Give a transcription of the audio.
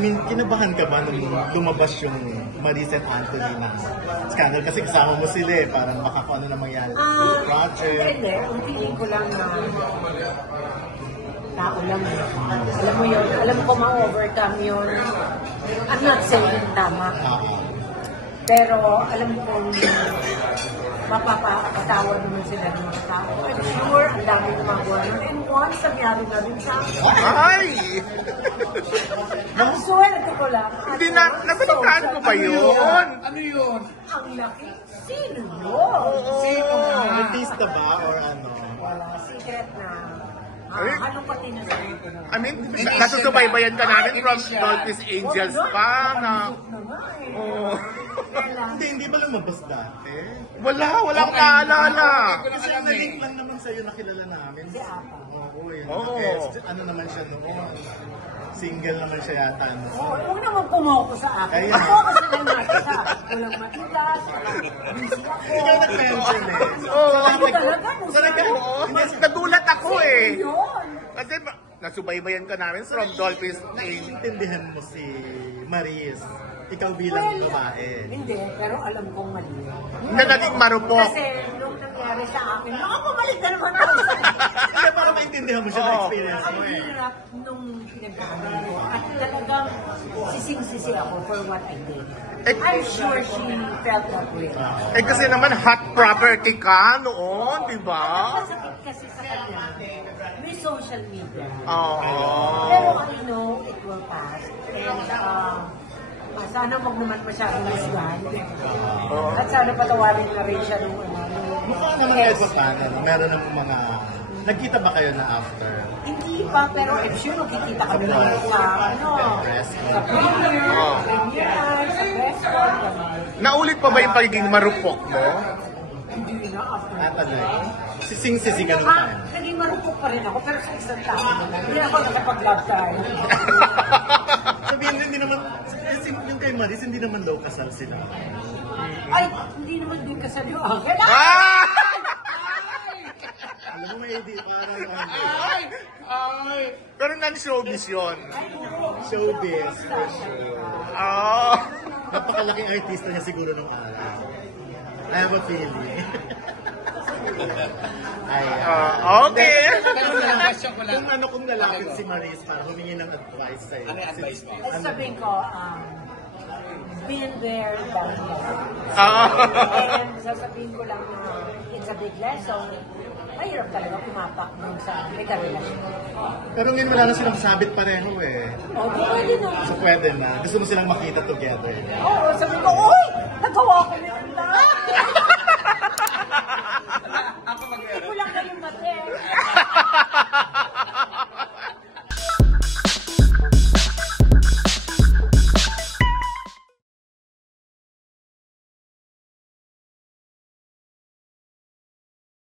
mean, kinabahan ka ba nung lumabas yung Maris and Anthony na scandal? Kasi kasama mo sila eh, parang baka kung ano na mangyari sa project. Hindi, ang tingin ko lang na tao lang. Alam mo yun, alam ko ma-overcome yun. I'm not saying tama. Pero alam kong mapapatawa naman sila ng mga tao. I'm sure ang dami gumagawa nun. And once, nangyari na rin sa akin. Ay! Ang swerte ko lang. Hindi na, nabalitaan ko ba yun? Ano yun? Ang laki. Sino yun? Sino nga? Artista ba or ano? Wala. Secret na. Ay. Anong pati na sabi ko na? I mean, nasusubaybayan ka namin from Dolphins Angels pa na... Oh. Hindi ba lumabas dati? Wala akong naalala. Kasi naging lang naman sa'yo nakilala namin. Si Apa. Oo, yun. Oo. Ano naman siya noon? Single naman siya yata. Oo, huwag naman pumoko sa akin. Kaya. Focus na lang natin sa walang matigas, busy ako. Ikaw nag-mention eh. Oo. Ano talaga? Oo. Nagulat ako eh. Yun. Kasi nasubaybayan ka namin from Dolphins Angels. Naiintindihan mo si Maris. Ikaw bilang babae. Hindi, pero alam kong mali. Na naging marupok. Kasi nung nangyari sa akin, bumalik na naman ako sa akin. Kaya para maintindihan mo siya na experience mo Ang eh. hirap nung pinagkakamali ko. At talagang sising-sisi ako for what I did. I'm sure she felt that way. Eh kasi naman hot property ka noon, di ba? Masakit kasi sa kanya. May social media. Oo. Pero I know it will pass. And sana wag naman masyadong masgan. At sana patawarin na rin siya nung Mukha naman kahit pa paano. Meron ng mga... Nagkita ba kayo na after? Hindi pa, pero I'm sure nakikita kami naman sa sa premiere, sa press con. Naulit pa ba yung pagiging marupok mo? Hindi na after. Natanay. Sising-sisi ka nung time. Naging marupok pa rin ako, pero sa isang tao naman. Hindi ako nakapag-love tayo. Sabihin hindi naman... Yung kay Maris, hindi naman low kasal sila. Ay, hindi naman din kasal yung akin. Ah! Alam mo, may idea parang Ay! Pero non-showbiz yun. showbiz. For sure. Oh. Napakalaking artista niya siguro nung araw. I have a feeling. Ay, Okay. kung lalapit si Maris para humingi ng advice sa'yo. Ano yung advice mo? At sabihin ko, been there, done that. And sasabihin ko lang na it's a big lesson. Mahirap talaga pumapak dun sa may karelasyon. Pero ngayon wala na silang sabit pareho eh. O, di pwede na. So pwede na. Gusto mo silang makita together. Oo, sabihin ko, uy! Nagawa ko na.